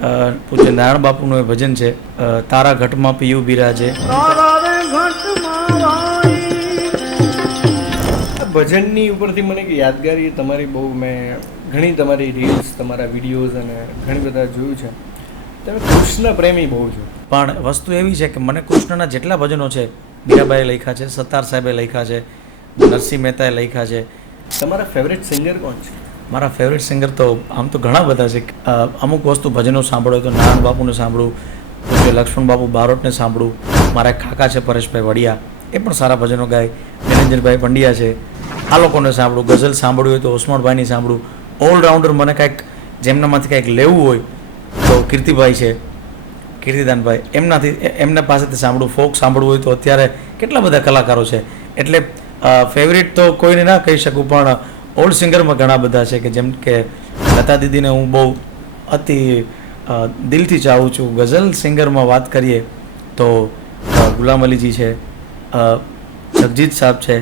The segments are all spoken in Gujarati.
પૂજ્ય નારાયણ બાપુનું એ ભજન છે, તારા ઘટમાં પીયું બિરાજે. ભજનની ઉપરથી મને એક યાદગારી તમારી બહુ, મેં ઘણી તમારી રીલ્સ, તમારા વિડીયોઝ અને ઘણી બધા જોયું છે. તમે કૃષ્ણ પ્રેમી બહુ છો. પણ વસ્તુ એવી છે કે મને કૃષ્ણના જેટલા ભજનો છે, મીરાબાઈએ લખ્યા છે, સત્તાર સાહેબે લખ્યા છે, નરસિંહ મહેતાએ લખ્યા છે. તમારા ફેવરેટ સિંગર કોણ છે? મારા ફેવરેટ સિંગર તો આમ તો ઘણા બધા છે. અમુક વસ્તુ ભજનો સાંભળો તો નારાયણ બાપુને સાંભળું, પૂજ્ય લક્ષ્મણ બાપુ બારોટને સાંભળું, મારા એક કાકા છે પરેશભાઈ વડિયા, એ પણ સારા ભજનો ગાય, નિરંજનભાઈ પંડ્યા છે, આ લોકોને સાંભળું. ગઝલ સાંભળ્યું હોય તો ઓસમાણભાઈની સાંભળું. ઓલરાઉન્ડર મને કાંઈક જેમનામાંથી કાંઈક લેવું હોય તો કીર્તિભાઈ છે, કીર્તિદાનભાઈ, એમના પાસેથી સાંભળું. ફોક સાંભળવું હોય તો અત્યારે કેટલા બધા કલાકારો છે. એટલે ફેવરિટ તો કોઈને ના કહી શકું, પણ ઓલ્ડ સિંગરમાં ઘણા બધા છે કે જેમ કે લતા દીદીને હું બહુ અતિ દિલથી ચાહું છું. ગઝલ સિંગરમાં વાત કરીએ તો ગુલામ અલીજી છે, જગજીત સાહેબ છે.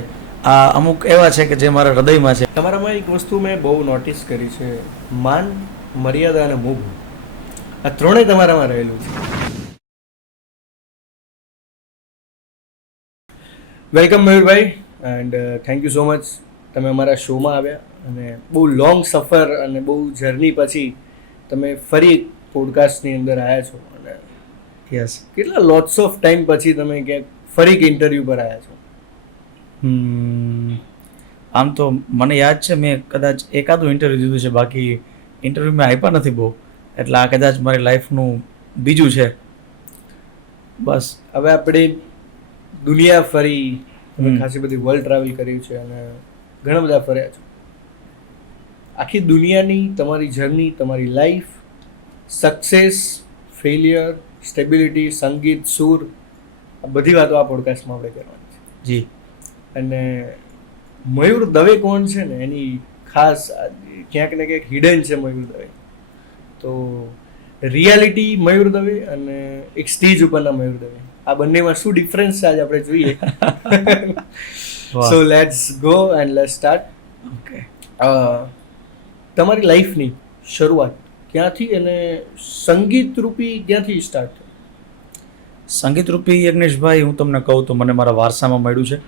આ અમુક એવા છે કે જે મારા હૃદયમાં છે. તમારામાં એક વસ્તુ મેં બહુ નોટિસ કરી છે, માન, મર્યાદા અને મોહ, આ ત્રણેય તમારામાં રહેલું છે. Welcome Mayurbhai, and thank you so much તમે અમારા શોમાં આવ્યા અને બહુ લોંગ સફર અને બહુ જર્ની પછી તમે ફરી પોડકાસ્ટની અંદર આવ્યા છો. અને યસ, કેટલા લોટ્સ ઓફ ટાઈમ પછી તમે ક્યાંક ફરી ઇન્ટરવ્યૂ પર આવ્યા છો? આમ તો મને યાદ છે મેં કદાચ એકાદું ઇન્ટરવ્યૂ દીધું છે, બાકી ઇન્ટરવ્યૂ મેં આપ્યા નથી બહુ. એટલે આ કદાચ મારી લાઈફનું બીજું છે. બસ હવે આપણે દુનિયા ફરી, તમે ખાસી બધી વર્લ્ડ ટ્રાવેલ કર્યું છે અને ઘણા બધા ફર્યા છો. આખી દુનિયાની તમારી જર્ની, તમારી લાઈફ, સક્સેસ, ફેલિયર, સ્ટેબિલિટી, સંગીત, સૂર, આ બધી વાતો આ પોડકાસ્ટમાં આપણે કરવાની છે. જી. અને મયુર દવે કોણ છે ને એની ખાસ ક્યાંક ને ક્યાંક હિડન છે મયુર દવે. તો રિયાલિટી મયુર દવે અને એક સ્ટેજ ઉપરના મયુર દવે, આ બંનેમાં શું ડિફરન્સ છે આજે આપણે જોઈએ. So let's go and let's start. Okay. તમારી લાઈફની શરૂઆત ક્યાંથી અને સંગીત રૂપી ક્યાંથી સ્ટાર્ટ થઈ? સંગીત રૂપી યજ્ઞેશભાઈ, હું તમને કહું તો મને મારા વારસામાં મળ્યું છે.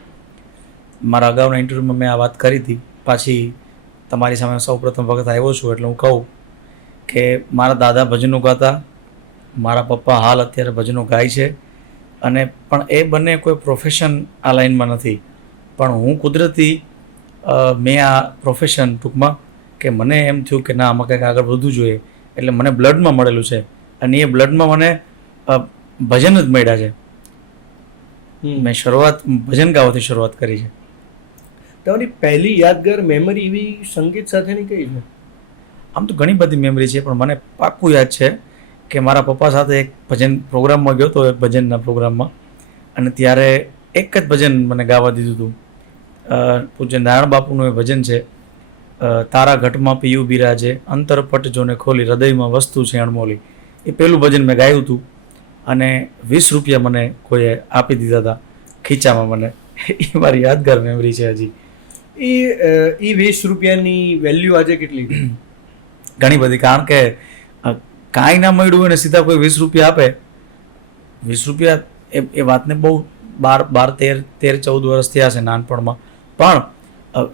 મારા અગાઉના ઇન્ટરવ્યૂમાં મેં આ વાત કરી હતી, પાછી તમારી સામે સૌ પ્રથમ વખત આવ્યો છું એટલે હું કહું કે મારા દાદા ભજનો ગાતા, મારા પપ્પા હાલ અત્યારે ભજનો ગાય છે. અને પણ એ બંને કોઈ પ્રોફેશન આ લાઈનમાં નથી, પણ હું કુદરતી મેં આ પ્રોફેશન ટૂંકમાં કે મને એમ થયું કે ના આમાં કંઈક આગળ વધવું જોઈએ, એટલે મને બ્લડમાં મળેલું છે. અને એ બ્લડમાં મને ભજન જ મળ્યા છે. મેં ભજન ગાવાથી શરૂઆત કરી છે. તમારી પહેલી યાદગાર મેમરી એવી સંગીત સાથેની કઈ છે? આમ તો ઘણી બધી મેમરી છે, પણ મને પાક્કું યાદ છે કે મારા પપ્પા સાથે એક ભજન પ્રોગ્રામમાં ગયો હતો, એક ભજનના પ્રોગ્રામમાં, અને ત્યારે એક જ ભજન મને ગાવા દીધું હતું. પૂજ્ય નારાયણ બાપુનું એ ભજન છે, તારા ઘટમાં પીયું બિરાજે, અંતરપટ જોને ખોલી, હૃદયમાં વસ્તુ છે અણમોલી. એ પહેલું ભજન મેં ગાયું હતું અને 20 રૂપિયા મને કોઈએ આપી દીધા હતા ખીચામાં મને. એ મારી યાદગાર મેમરી છે હજી. એ 20 રૂપિયાની વેલ્યુ આજે કેટલી? ઘણી બધી, કારણ કે કાંઈ ના મળ્યું હોય ને સીધા કોઈ 20 રૂપિયા આપે. 20 રૂપિયા એ વાતને બહુ 12, 13, 14 વર્ષ થયા છે નાનપણમાં, પણ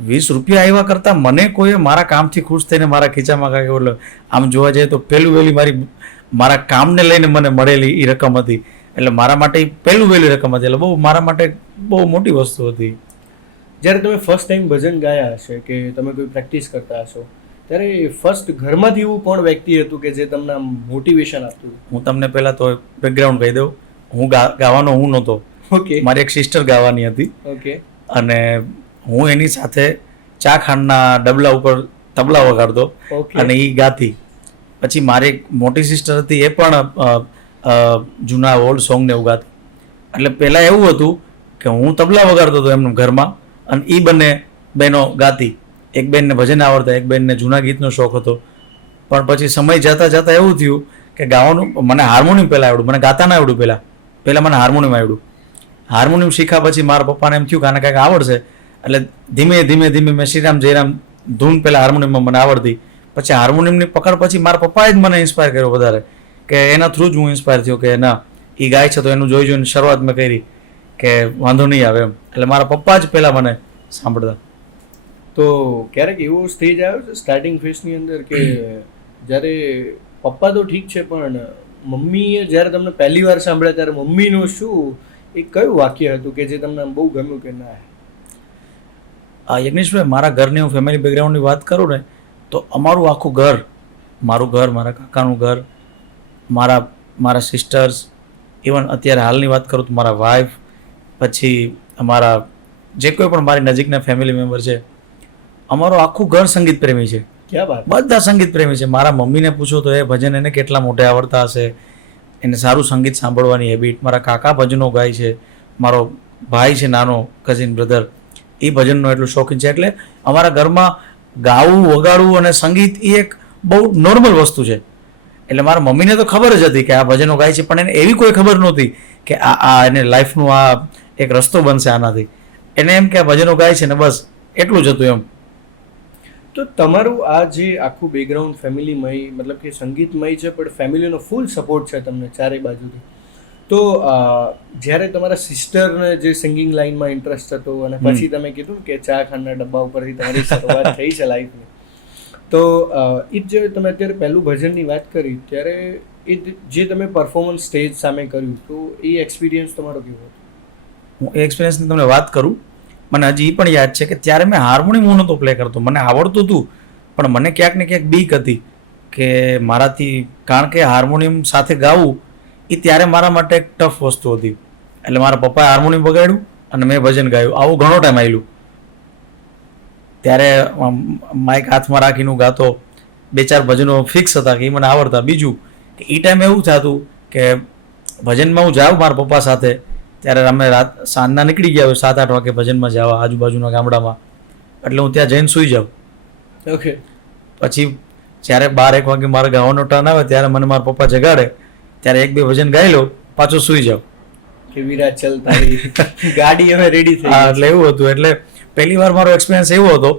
20 રૂપિયા આવ્યા કરતાં મને કોઈએ મારા કામથી ખુશ થઈને મારા ખીચામાં કાંઈ, એટલે આમ જોવા જઈએ તો પહેલું વહેલી મારા કામને લઈને મને મળેલી એ રકમ હતી. એટલે મારા માટે પહેલું વહેલી રકમ હતી, એટલે બહુ મારા માટે બહુ મોટી વસ્તુ હતી. જ્યારે તમે ફર્સ્ટ ટાઈમ ભજન ગાયા હશે કે તમે કોઈ પ્રેક્ટિસ કરતા હશો, ત્યારે ફર્સ્ટ ઘરમાંથી એવું કોણ વ્યક્તિ હતું કે જે તમને મોટિવેશન આપતું? હું તમને પહેલાં તો બેકગ્રાઉન્ડ કહી દઉં. હું ગાવાનો હું નહોતો. ઓકે. મારી એક સિસ્ટર ગાવાની હતી. ઓકે. અને હું એની સાથે ચા ખાંડના ડબલા ઉપર તબલા વગાડતો અને એ ગાતી. પછી મારી એક મોટી સિસ્ટર હતી, એ પણ જૂના ઓલ્ડ સોંગને એવું ગાતી. એટલે પહેલાં એવું હતું કે હું તબલા વગાડતો હતો એમનું ઘરમાં, અને એ બંને બહેનો ગાતી. એક બેનને ભજન આવડતા, એક બેનને જૂના ગીતનો શોખ હતો. પણ પછી સમય જતાં જતાં એવું થયું કે ગાવાનું મને હાર્મોનિયમ પહેલાં આવડ્યું, મને ગાતા ના આવડ્યું. પહેલાં મને હાર્મોનિયમ આવડ્યું. હાર્મોનિયમ શીખ્યા પછી મારા પપ્પાને એમ થયું કે આને કાંઈક આવડશે, એટલે ધીમે ધીમે મેં શ્રીરામ જયરામ ધૂન પહેલાં હાર્મોનિયમમાં મને આવડતી. પછી હાર્મોનિયમની પકડ પછી મારા પપ્પાએ જ મને ઇન્સ્પાયર કર્યો વધારે કે એના થ્રુ જ હું ઇન્સ્પાયર થયો કે ના એ ગાય છે તો એનું જોઈ જોઈને શરૂઆત મેં કરી કે વાંધો નહીં આવે એમ. એટલે મારા પપ્પા જ પહેલાં મને સાંભળતા. તો ક્યારેક એવો સ્ટેજ આવ્યો છે સ્ટાર્ટિંગ ફેઝની અંદર કે જ્યારે પપ્પા તો ઠીક છે પણ મમ્મીએ જ્યારે તમને પહેલી વાર સાંભળ્યા ત્યારે મમ્મીનું શું એ કયું વાક્ય હતું કે જે તમને બહુ ગમ્યું કે ના? યજ્ઞેશભાઈ, મારા ઘરની હું ફેમિલી બેકગ્રાઉન્ડની વાત કરું ને તો અમારું આખું ઘર, મારું ઘર, મારા કાકાનું ઘર, મારા સિસ્ટર્સ, ઇવન અત્યારે હાલની વાત કરું તો મારા વાઈફ, પછી અમારા જે કોઈ પણ મારી નજીકના ફેમિલી મેમ્બર છે, અમારું આખું ઘર સંગીત પ્રેમી છે. ક્યાં વાત! બધા સંગીત પ્રેમી છે. મારા મમ્મીને પૂછો તો એ ભજન એને કેટલા મોટે આવડતા હશે, એને સારું સંગીત સાંભળવાની હેબિટ. મારા કાકા ભજનો ગાય છે, મારો ભાઈ છે નાનો કઝિન બ્રધર, એ ભજનનો એટલું શોખીન છે. એટલે અમારા ઘરમાં ગાવું, વગાડવું અને સંગીત એ એક બહુ નોર્મલ વસ્તુ છે. એટલે મારા મમ્મીને તો ખબર જ હતી કે આ ભજનો ગાય છે, પણ એને એવી કોઈ ખબર નહોતી કે આ એને લાઈફનું આ એક રસ્તો બનશે આનાથી. એને એમ કે આ ભજનો ગાય છે ને બસ એટલું જ હતું એમ. તો તમારું આ જે આખું બેકગ્રાઉન્ડ ફેમિલીમય, મતલબ કે સંગીતમય છે પણ ફેમિલીનો ફૂલ સપોર્ટ છે તમને ચારે બાજુથી. તો જ્યારે તમારા સિસ્ટરને જે સિંગિંગ લાઈનમાં ઇન્ટરેસ્ટ હતો અને પછી તમે કીધું કે ચા ખાંડના ડબ્બા ઉપરથી તમારી શરૂઆત થઈ છે લાઈફની, તો એ જે તમે અત્યારે પહેલું ભજનની વાત કરી ત્યારે એ જે તમે પરફોર્મન્સ સ્ટેજ સામે કર્યું તો એ એક્સપિરિયન્સ તમારો કેવો હતો? હું એ એક્સપિરિયન્સની તમને વાત કરું, મને હજી એ પણ યાદ છે કે ત્યારે મેં હાર્મોનિયમ હું નહોતો પ્લે કરતો. મને આવડતું હતું પણ મને ક્યાંક ને ક્યાંક બીક હતી કે મારાથી, કારણ કે હાર્મોનિયમ સાથે ગાવું એ ત્યારે મારા માટે એક ટફ વસ્તુ હતી. એટલે મારા પપ્પાએ હાર્મોનિયમ વગાડ્યું અને મેં ભજન ગાયું. આવું ઘણો ટાઈમ આવેલું. ત્યારે માઇક હાથમાં રાખીને હું ગાતો. 2-4 ભજનો ફિક્સ હતા કે એ મને આવડતા. બીજું કે એ ટાઈમે એવું થતું કે ભજનમાં હું જાઉં મારા પપ્પા સાથે, ત્યારે અમે સાંજના નીકળી ગયા હોય 7-8 વાગે ભજનમાં જવા આજુબાજુના ગામડામાં, એટલે હું ત્યાં જઈને સૂઈ જાઉં. ઓકે. પછી જ્યારે 12-1 વાગે મારે ગાવાનો ટર્ન આવે ત્યારે મને મારા પપ્પા જગાડે, ત્યારે 1-2 ભજન ગાઈ લો, પાછો સૂઈ જાઉં કે વિરાટ ચલ તારી ગાડી હવે રેડી થઈ. હા, એટલે એવું હતું. એટલે પહેલી વાર મારો એક્સપિરિયન્સ એવો હતો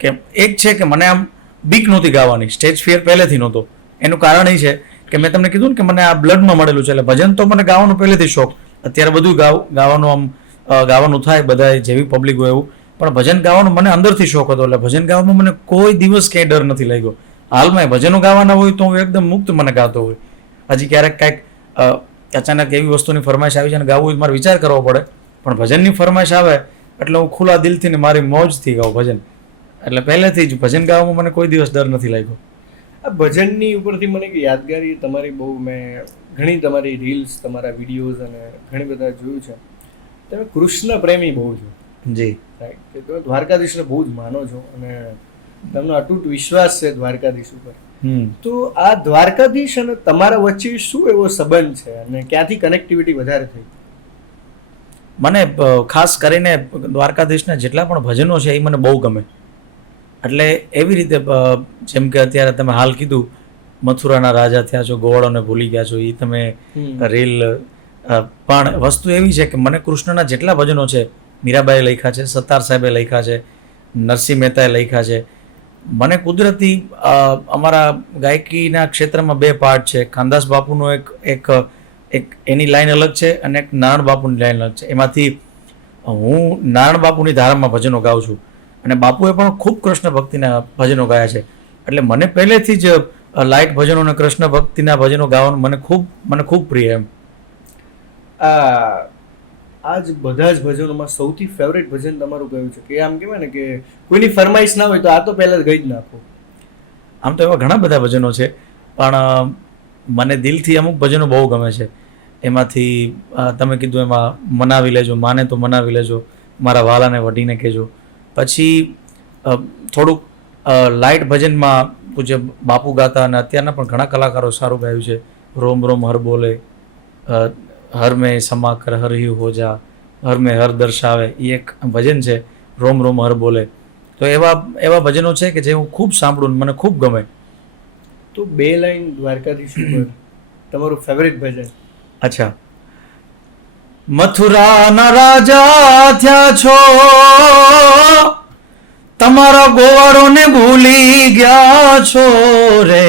કે એક છે કે મને આમ બીક નહોતી ગાવાની, સ્ટેજ ફિયર પહેલેથી નહોતો. એનું કારણ એ છે કે મેં તમને કીધું ને કે મને આ બ્લડમાં મળેલું છે. એટલે ભજન તો મને ગાવાનું પહેલેથી શોખ. અત્યારે બધું ગાવાનું આમ ગાવાનું થાય બધા જેવી પબ્લિક હોય એવું, પણ ભજન ગાવાનો મને અંદરથી શોખ હતો. એટલે ભજન ગાવામાં મને કોઈ દિવસ ક્યાંય ડર નથી લાગ્યો. હાલમાં ભજનો ગાવાના હોય તો હું એકદમ મુક્ત મને ગાતો હોય. હજી ક્યારેક કાંઈક અચાનક એવી વસ્તુની ફરમાઈશ આવી જાય ને ગાવું મારે વિચાર કરવો પડે, પણ ભજનની ફરમાઈશ આવે એટલે હું ખુલ્લા દિલથી ને મારી મોજથી ગાઉં ભજન. એટલે પહેલેથી જ ભજન ગાવામાં મને કોઈ દિવસ ડર નથી લાગ્યો. આ ભજનની ઉપરથી મને એક યાદગારી તમારી બહુ, મેં ઘણી તમારી રીલ્સ, તમારા વિડીયોઝ અને ઘણી બધા જોયું છે. તમે કૃષ્ણ પ્રેમી બહુ છો. જી રાઈટ. કે તમે દ્વારકાધીશને બહુ જ માનો છો અને તમને અતૂટ વિશ્વાસ છે દ્વારકાધીશ ઉપર. તો આ દ્વારકાધીશ અને તમારા વચ્ચે શું એવો સંબંધ છે અને ક્યાંથી કનેક્ટિવિટી વધારે થઈ? મને ખાસ કરીને દ્વારકાધીશના જેટલા પણ ભજનો છે એ મને બહુ ગમે. એટલે એવી રીતે જેમ કે અત્યારે તમે હાલ કીધું મથુરાના રાજા થયા છો, ગોવાળોને ભૂલી ગયા છો, એ તમે રીલ, પણ વસ્તુ એવી છે કે મને કૃષ્ણના જેટલા ભજનો છે, મીરાબાઈએ લખ્યા છે, સત્તાર સાહેબે લખ્યા છે, નરસિંહ મહેતાએ લખ્યા છે. મને કુદરતી અમારા ગાયકીના ક્ષેત્રમાં 2 પાર્ટ છે. કાનદાસ બાપુનો એક એની લાઈન અલગ છે અને એક નારાયણ બાપુની લાઈન અલગ છે. એમાંથી હું નારાયણ બાપુની ધારામાં ભજનો ગાઉં છું અને બાપુએ પણ ખૂબ કૃષ્ણ ભક્તિના ભજનો ગાયા છે. એટલે મને પહેલેથી જ લાઇટ ભજનો અને કૃષ્ણ ભક્તિના ભજનો ગાવાનું મને ખૂબ પ્રિય એમ. આજ બધા જ ભજનોમાં સૌથી ફેવરેટ ભજન તમારું કયું છે કે આમ કહેવાય ને કે કોઈની ફરમાઈશ ના હોય તો આ તો પહેલા ગઈ જ નાખો? આમ તો એવા ઘણા બધા ભજનો છે, પણ મને દિલથી અમુક ભજનો બહુ ગમે છે. એમાંથી તમે કીધું એમાં મનાવી લેજો, માને તો મનાવી લેજો, મારા વાલાને વઢીને કહેજો. પછી થોડુંક લાઇટ ભજનમાં પૂજ્ય બાપુ ગાતા અને અત્યારના પણ ઘણા કલાકારો સારું ગાયું છે. રોમ રોમ હર બોલે, હર મેં સમા કર હર હી હો જા, હર મેં હર દર્શાવે, એ એક ભજન છે રોમ રોમ હર બોલે. તો એવા ભજનો છે કે જે હું ખૂબ સાંભળું, મને ખૂબ ગમે. તો 2 લાઈન દ્વારકાધીશ ઉપર તમારું ફેવરેટ ભજન? અચ્છા. મથુરાના રાજા થયા છો, તમારા ગોવાળોને ભૂલી ગયા છો રે,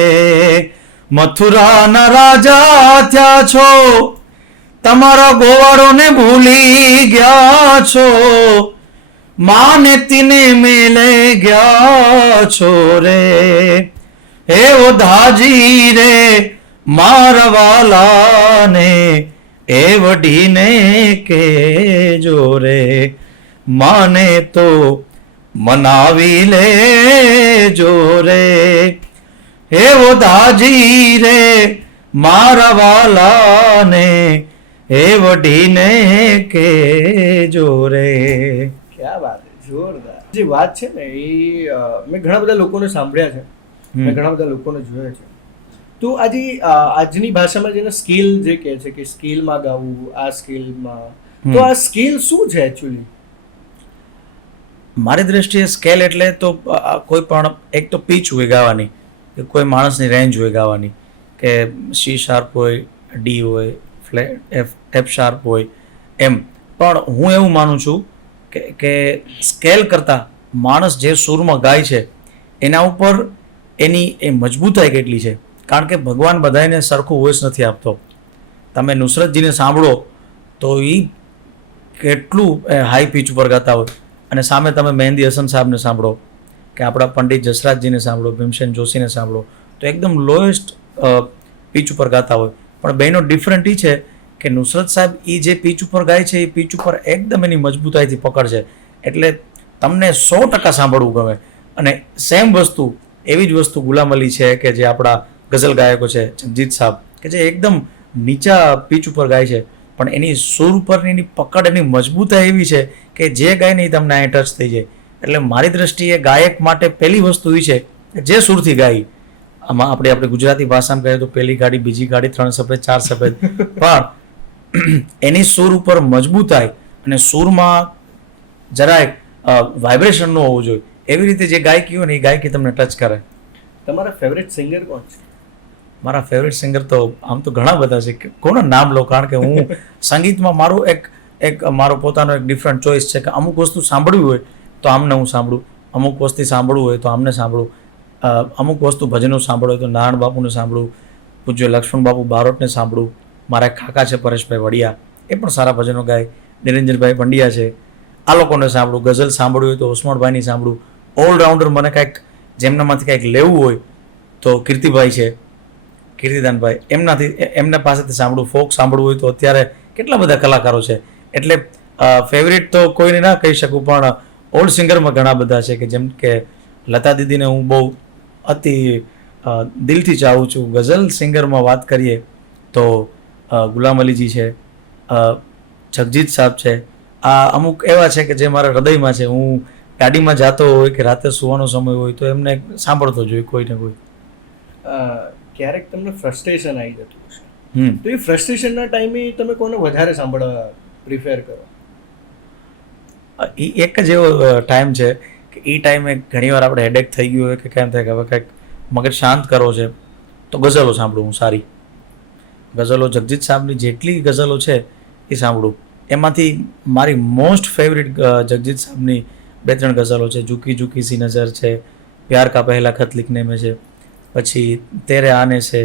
મથુરાના રાજા થયા છો, તમારા ગોવાળોને ભૂલી ગયા છો, માને તીને મેલે ગયા છો રે. હે ઓધાજી રે મારા વાલાને એ વઢીને કેજો રે, માને તો મનાવી લેજો રે. હે ઓધાજી રે મારા વાલાને એ વઢીને કેજો રે. ક્યાં વાત છે, જોરદાર. જે વાત છે ને એ મેં ઘણા બધા લોકોને સાંભળ્યા છે, મેં ઘણા બધા લોકોને જોયા છે. તો આજે આજની ભાષામાં જેને સ્કિલ જે કહે છે કે સ્કિલમાં ગાવું, આ સ્કિલમાં, તો આ સ્કિલ શું છે એકચ્યુઅલી? મારી દ્રષ્ટિએ સ્કેલ એટલે તો કોઈ પણ એક તો પીચ હોય ગાવાની, કે કોઈ માણસની રેન્જ હોય ગાવાની, કે સી શાર્પ હોય, ડી હોય, ફ્લેટ એફ શાર્પ હોય એમ. પણ હું એવું માનું છું કે સ્કેલ કરતાં માણસ જે સૂરમાં ગાય છે એના ઉપર એની એ મજબૂતાઈ કેટલી છે. કારણ કે ભગવાન બધાને સરખું વોઇસ નથી આપતો. તમે નુસરતજીને સાંભળો તો એ કેટલું હાઈ પીચ ઉપર ગાતા હોય, અને સામે તમે મહેંદી હસન સાહેબને સાંભળો, કે આપણા પંડિત જસરાજજીને સાંભળો, ભીમસેન જોશીને સાંભળો, તો એકદમ લોએસ્ટ પીચ ઉપર ગાતા હોય. પણ બેનો ડિફરન્ટ એ છે કે નુસરત સાહેબ એ જે પીચ ઉપર ગાય છે એ પીચ ઉપર એકદમ એની મજબૂતાઈથી પકડશે, એટલે તમને 100% સાંભળવું ગમે. અને સેમ વસ્તુ, એવી જ વસ્તુ ગુલામ અલી છે, કે જે આપણા ગઝલ ગાયકો છે, જગજીત સાહેબ, કે જે એકદમ નીચા પીચ ઉપર ગાય છે, પણ એની સુર ઉપરની એની પકડ, એની મજબૂતાઈ એવી છે કે જે ગાય ને એ તમને અહીં ટચ થઈ જાય. એટલે મારી દ્રષ્ટિએ ગાયક માટે પહેલી વસ્તુ એ છે કે જે સુરથી ગાય. આમાં આપણે ગુજરાતી ભાષામાં કહીએ તો પહેલી ગાડી, બીજી ગાડી, 3 સફેદ 4 સફેદ, પણ એની સુર ઉપર મજબૂતાઈ અને સુરમાં જરાય વાઇબ્રેશન ન હોવું જોઈએ, એવી રીતે જે ગાયકી હોય ને એ ગાયકી તમને ટચ કરે. તમારા ફેવરેટ સિંગર કોણ છે? મારા ફેવરેટ સિંગર તો આમ તો ઘણા બધા છે, કોના નામ લો, કારણ કે હું સંગીતમાં મારું એક મારો પોતાનો એક ડિફરન્ટ ચોઇસ છે, કે અમુક વસ્તુ સાંભળવી હોય તો આમને હું સાંભળું, અમુક વસ્તુ સાંભળવું હોય તો આમને સાંભળું, અમુક વસ્તુ ભજનો સાંભળવું હોય તો નારાયણ બાપુને સાંભળું, પૂજ્ય લક્ષ્મણ બાપુ બારોટને સાંભળું, મારા કાકા છે પરેશભાઈ વડિયા, એ પણ સારા ભજનો ગાય, નિરંજનભાઈ પંડ્યા છે, આ લોકોને સાંભળું. ગઝલ સાંભળવી હોય તો ઓસમાણભાઈની સાંભળું. ઓલરાઉન્ડર મને કાંઈક જેમનામાંથી કાંઈક લેવું હોય તો કીર્તિભાઈ છે, કીર્તિદાનભાઈ, એમના પાસેથી સાંભળું. ફોક સાંભળવું હોય તો અત્યારે કેટલા બધા કલાકારો છે, એટલે ફેવરિટ તો કોઈને ના કહી શકું, પણ ઓલ્ડ સિંગરમાં ઘણા બધા છે, કે જેમ કે લતા દીદીને હું બહુ અતિ દિલથી ચાહું છું. ગઝલ સિંગરમાં વાત કરીએ તો ગુલામ અલીજી છે, જગજીત સાહેબ છે, આ અમુક એવા છે કે જે મારા હૃદયમાં છે. હું ગાડીમાં જતો હોય કે રાતે સુવાનો સમય હોય તો એમને સાંભળતો જોઈએ કોઈ ને કોઈ. ક્યારેક તમને ફ્રસ્ટ્રેશન આવી જતું હશે, તો એ ફ્રસ્ટ્રેશનના ટાઈમે તમે કોને વધારે સાંભળવા પ્રિફેર કરો? એ એક જ એવો ટાઈમ છે કે એ ટાઈમે ઘણીવાર આપણે હેડેક થઈ ગયું હોય કે કેમ થાય કે હવે કંઈક મગજ શાંત કરો છે તો ગઝલો સાંભળું હું સારી. ગઝલો જગજીત સાહેબની જેટલી ગઝલો છે એ સાંભળું. એમાંથી મારી મોસ્ટ ફેવરિટ જગજીત સાહેબની 2-3 ગઝલો છે. ઝુકી ઝુકી સી નજર છે, પ્યાર કા પહેલા ખત લિખને મેં છે, પછી તેરે આને છે,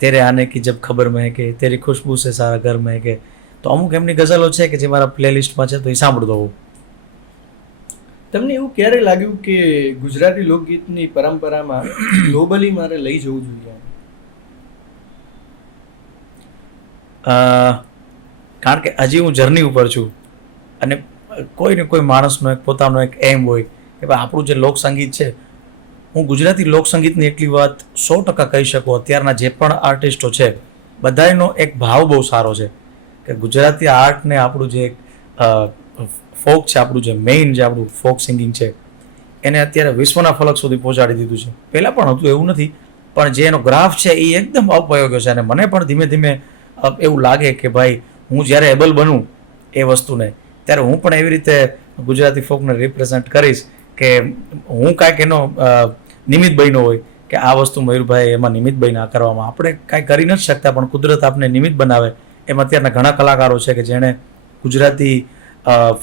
તેરે આને કી જબ ખબર મહેકે, તેરી ખુશ્બુ સે સારા ઘર મહેકે. તો અમુક એમની ગઝલો છે કે જે મારા પ્લેલિસ્ટમાં છે, તો એ સાંભળતો હોઉં. તમને એવું ક્યારે લાગ્યું કે ગુજરાતી લોકગીતની પરંપરામાં ગ્લોબલી મારે લઈ જવું જોઈએ? કારણ કે હજી હું જર્ની ઉપર છું, અને કોઈ ને કોઈ માણસનો એક પોતાનો એક એમ હોય કે ભાઈ આપણું જે લોકસંગીત છે, હું ગુજરાતી લોકસંગીતની એટલી વાત 100% કહી શકું, અત્યારના જે પણ આર્ટિસ્ટો છે બધાનો એક ભાવ બહુ સારો છે કે ગુજરાતી આર્ટને આપણું જે ફોક છે, આપણું જે મેઇન જે આપણું ફોક સિંગિંગ છે, એને અત્યારે વિશ્વના ફલક સુધી પહોંચાડી દીધું છે. પહેલાં પણ હતું એવું નથી, પણ જે એનો ગ્રાફ છે એ એકદમ અપયોગ્ય છે. અને મને પણ ધીમે ધીમે એવું લાગે કે ભાઈ હું જ્યારે એબલ બનું એ વસ્તુને, ત્યારે હું પણ એવી રીતે ગુજરાતી ફોકને રિપ્રેઝેન્ટ કરીશ કે હું કાંઈક એનો નિમિત્ત બન્યો હોય કે આ વસ્તુ મયુરભાઈ એમાં નિમિત્ત બન્યા કરવામાં. આપણે કાંઈ કરી નથી શકતા, પણ કુદરત આપણે નિમિત્ત બનાવે. એમ અત્યારના ઘણા કલાકારો છે કે જેણે ગુજરાતી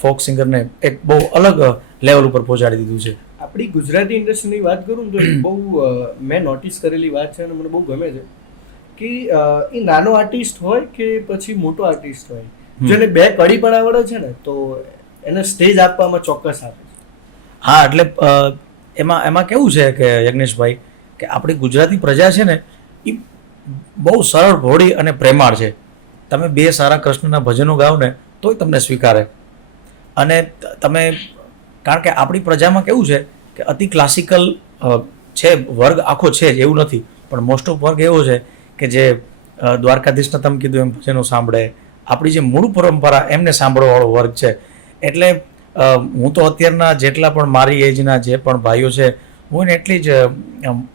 ફોક સિંગરને એક બહુ અલગ લેવલ ઉપર પહોંચાડી દીધું છે. આપણી ગુજરાતી ઇન્ડસ્ટ્રીની વાત કરું ને તો એક બહુ મેં નોટિસ કરેલી વાત છે અને મને બહુ ગમે છે કે એ નાનો આર્ટિસ્ટ હોય કે પછી મોટો આર્ટિસ્ટ હોય, જો એને બે કડી પણ આવડે છે ને તો એને સ્ટેજ આપવામાં ચોક્કસ આપે છે. હા, એટલે એમાં કેવું છે કે યજ્ઞેશભાઈ, કે આપણી ગુજરાતી પ્રજા છે ને એ બહુ સરળ ભોળી અને પ્રેમાળ છે. તમે બે સારા કૃષ્ણના ભજનો ગાઓ ને તોય તમને સ્વીકારે. અને તમે, કારણ કે આપણી પ્રજામાં કેવું છે કે અતિ ક્લાસિકલ છે, વર્ગ આખો છે જ એવું નથી, પણ મોસ્ટ ઓફ વર્ગ એવો છે કે જે દ્વારકાધીશના તમે કીધું એમ ભજનો સાંભળે, આપણી જે મૂળ પરંપરા એમને સાંભળવાવાળો વર્ગ છે. એટલે હું તો અત્યારના જેટલા પણ મારી એજના જે પણ ભાઈઓ છે, હું એને એટલી જ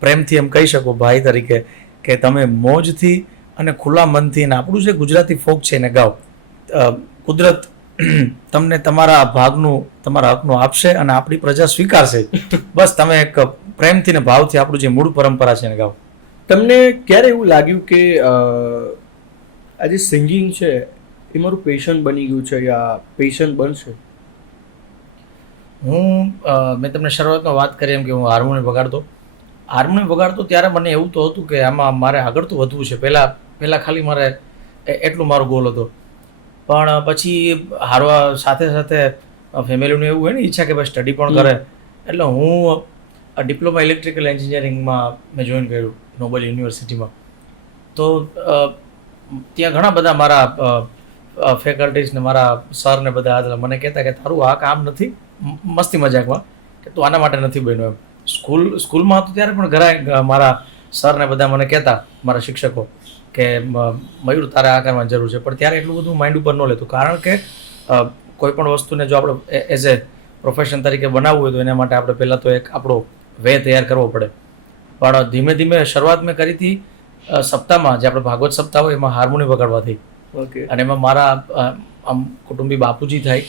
પ્રેમથી એમ કહી શકું ભાઈ તરીકે કે તમે મોજથી અને ખુલ્લા મનથી અને આપણું જે ગુજરાતી ફોક છે એને ગાઓ. કુદરત તમને તમારા ભાગનું, તમારા હકનું આપશે અને આપણી પ્રજા સ્વીકારશે. બસ તમે એક પ્રેમથી ને ભાવથી આપણું જે મૂળ પરંપરા છે એને ગાઓ. તમને ક્યારે એવું લાગ્યું કે આ જે સિંગિંગ છે એ મારું પેશન બની ગયું છે યા પેશન બનશે? મેં તમને શરૂઆતમાં વાત કરી એમ કે હું હાર્મોનિયમ વગાડતો ત્યારે મને એવું તો હતું કે આમાં મારે આગળ તો વધવું છે. પહેલાં ખાલી મારે એટલું મારો ગોલ હતો. પણ પછી હારવા સાથે સાથે ફેમિલીનું એવું હોય ને ઈચ્છા કે ભાઈ સ્ટડી પણ કરે, એટલે હું ડિપ્લોમા ઇલેક્ટ્રિકલ એન્જિનિયરિંગમાં મેં જોઈન કર્યું નોબલ યુનિવર્સિટીમાં. તો ત્યાં ઘણા બધા મારા ફેકલ્ટીઝ ને મારા સર ને બધા હતા, મને કહેતા કે તારું આ કામ નથી, મસ્તી મજાકમાં, કે તું આના માટે નથી બન્યો એમ. સ્કૂલમાં હતું ત્યારે પણ ઘણા મારા સર ને બધા મને કહેતા, મારા શિક્ષકો, કે મયુર તારે આ કરવાની જરૂર છે. પણ ત્યારે એટલું બધું માઇન્ડ ઉપર ન લેતું, કારણ કે કોઈ પણ વસ્તુને જો આપણે એઝ એ પ્રોફેશન તરીકે બનાવવું હોય તો એના માટે આપણે પહેલાં તો એક આપણો વે તૈયાર કરવો પડે. પણ ધીમે ધીમે શરૂઆત મેં કરી હતી સપ્તાહમાં, જે આપણે ભાગવત સપ્તાહ હોય એમાં હાર્મોનિયમ વગાડવાથી. ઓકે. અને એમાં મારા કુટુંબી બાપુજી થાય,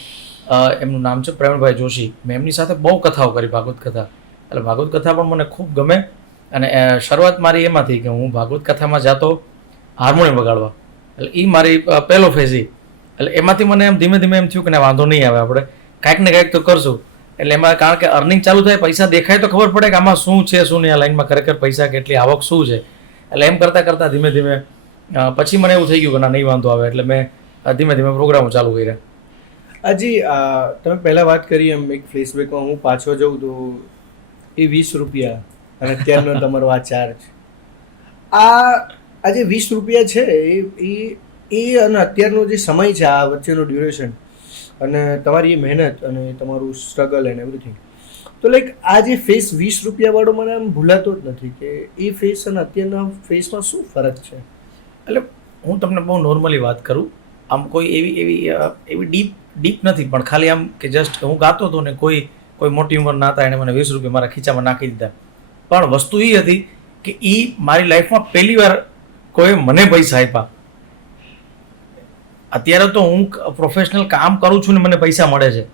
એમનું નામ છે પ્રવીણભાઈ જોશી. મેં એમની સાથે બહુ કથાઓ કરી, ભાગવત કથા. એટલે ભાગવત કથા પણ મને ખૂબ ગમે. અને શરૂઆત મારી એમાંથી કે હું ભાગવત કથામાં જાતો હાર્મોનિયમ વગાડવા. એટલે એ મારી પહેલો ફેઝ. એટલે એમાંથી મને એમ ધીમે ધીમે એમ થયું કે ના વાંધો નહીં આવે, આપણે કાંઈક ને કાંઈક તો કરશું. એટલે એમાં કારણ કે અર્નિંગ ચાલુ થાય, પૈસા દેખાય તો ખબર પડે કે આમાં શું છે શું નહીં, આ લાઈનમાં ખરેખર પૈસા કેટલી આવક શું છે. એટલે એમ કરતાં કરતાં ધીમે ધીમે પછી મને એવું થઈ ગયું કે ના નહીં વાંધો આવે. એટલે મેં ધીમે ધીમે પ્રોગ્રામો ચાલુ કર્યા. હજી તમે પહેલાં વાત કરી એમ એક ફ્લેશબેકમાં હું પાછો જઉં તો એ 20 રૂપિયા અને અત્યારનો તમારો આ ચાર્જ, આ જે 20 રૂપિયા છે એ અને અત્યારનો જે સમય છે, આ વચ્ચેનો ડ્યુરેશન અને તમારી એ મહેનત અને તમારું સ્ટ્રગલ એન્ડ એવરીથિંગ, તો લાઈક આ જે ફેસ 20 રૂપિયાવાળો મને આમ ભૂલાતો જ નથી કે એ ફેસ અને અત્યારના ફેસમાં શું ફરક છે. એટલે હું તમને બહુ નોર્મલી વાત કરું, આમ કોઈ એવી ડીપ નથી, પણ ખાલી આમ કે જસ્ટ હું ગાતો હતો ને કોઈ મોટી ઉંમરના હતા, એણે મને 20 રૂપિયા મારા ખીચામાં નાખી દીધા. પણ વસ્તુ એ હતી કે એ મારી લાઈફમાં પહેલી વાર કોઈ મને પૈસા આપ્યા. અત્યારે તો હું પ્રોફેશનલ કામ કરું છું ને મને પૈસા મળે છે.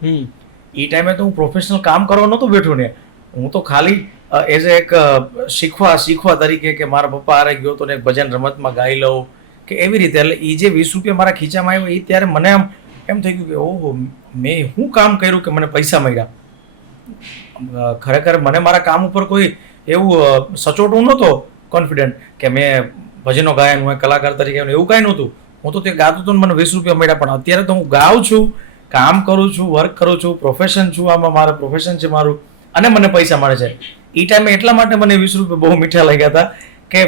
એ ટાઈમે તો હું પ્રોફેશનલ કામ કરવા નહોતો બેઠો ને, હું તો ખાલી એઝ એક શીખવા તરીકે કે મારા પપ્પા હારે ગયો તો ને ભજન રમતમાં ગાઈ લઉં કે એવી રીતે. એટલે એ જે 20 રૂપિયા મારા ખીચામાં આવ્યો એ ત્યારે મને એમ થઈ ગયું કે ઓહો, મેં શું કામ કર્યું કે મને પૈસા મળ્યા. ખરેખર મને મારા કામ ઉપર કોઈ એવું સચોટું નહોતો કોન્ફિડન્ટ કે મેં ભજનો ગાયા, હું કલાકાર તરીકે એવું કાંઈ નહોતું. હું તો તે ગાતો હતો ને મને 20 રૂપિયા મળ્યા. પણ અત્યારે તો હું ગાઉં છું, કામ કરું છું, વર્ક કરું છું, પ્રોફેશન છું, આમાં મારા પ્રોફેશન છે મારું, અને મને પૈસા મળે છે. એ ટાઈમે એટલા માટે મને 20 રૂપિયા બહુ મીઠા લાગ્યા હતા કે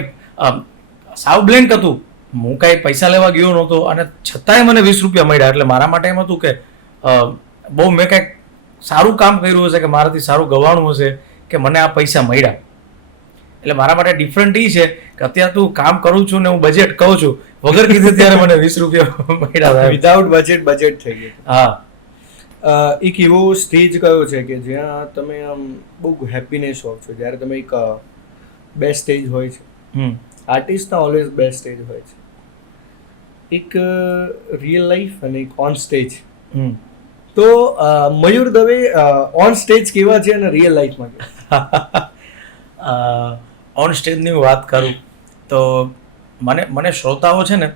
સાવ બ્લેન્ક હતું, હું કાંઈ પૈસા લેવા ગયો નહોતો અને છતાંય મને 20 રૂપિયા મળ્યા. એટલે મારા માટે એમ હતું કે બહુ મેં કાંઈક સારું કામ કર્યું હશે કે મારાથી સારું ગવાણું હશે કે મને આ પૈસા મળ્યા. એટલે મારા માટે ડિફરન્ટ એ છે કે અત્યારે તું કામ કરું છું ને હું બજેટ કહું છું, વગર કીધે ત્યારે મને 20 રૂપિયા મળ્યા. વિધાઉટ બજેટ થઈ ગયું. હા, એક એવો સ્ટેજ કયો છે કે જ્યાં તમે આમ બહુ હેપીનેસ હો છો, જ્યારે તમે એક બેસ્ટ સ્ટેજ હોય છે, આર્ટિસ્ટના ઓલવેઝ બેસ્ટ સ્ટેજ હોય છે, એક રિયલ લાઈફ અને એક ઓન સ્ટેજ. તો મયુર દવે ઓન સ્ટેજ કેવા છે અને રિયલ લાઈફમાં કેવા? ઓન સ્ટેજની વાત કરું તો મને શ્રોતાઓ છે ને,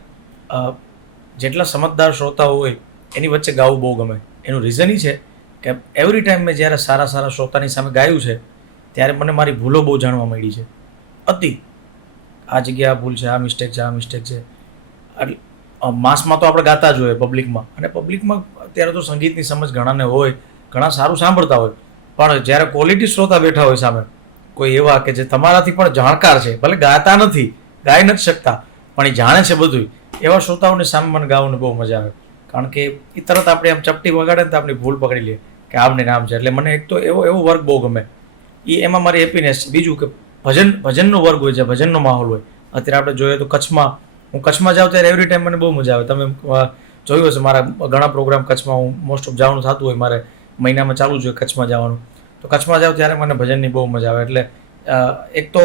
જેટલા સમજદાર શ્રોતાઓ હોય એની વચ્ચે ગાવું બહુ ગમે. એનું રીઝન એ છે કે એવરી ટાઈમ મેં જ્યારે સારા સારા શ્રોતાની સામે ગાયું છે ત્યારે મને મારી ભૂલો બહુ જાણવા મળી છે. અતિ આ જગ્યા આ ભૂલ છે, આ મિસ્ટેક છે, આ મિસ્ટેક છે. માસમાં તો આપણે ગાતા જ હોય પબ્લિકમાં, અને પબ્લિકમાં અત્યારે તો સંગીતની સમજ ઘણાને હોય, ઘણા સારું સાંભળતા હોય, પણ જ્યારે ક્વોલિટી શ્રોતા બેઠા હોય સામે કોઈ એવા કે જે તમારાથી પણ જાણકાર છે, ભલે ગાતા નથી, ગાઈ નથી શકતા, પણ એ જાણે છે બધું, એવા શ્રોતાઓની સામે મને ગાવાની બહુ મજા આવે. કારણ કે એ તરત આપણે આમ ચપટી વગાડે ને તો આપણી ભૂલ પકડી લઈએ કે આમને નામ છે. એટલે મને એક તો એવો વર્ગ બહુ ગમે, એમાં મારી હેપીનેસ છે. બીજું કે ભજનનો વર્ગ હોય છે, ભજનનો માહોલ હોય. અત્યારે આપણે જોઈએ તો હું કચ્છમાં જાઉં ત્યારે એવરી ટાઈમ મને બહુ મજા આવે. તમે જોયું હશે મારા ઘણા પ્રોગ્રામ કચ્છમાં હું મોસ્ટ ઓફ જવાનું થતું હોય, મારે મહિનામાં ચાલુ જ હોય કચ્છમાં જવાનું. તો કચ્છમાં જાઉં ત્યારે મને ભજનની બહુ મજા આવે. એટલે એક તો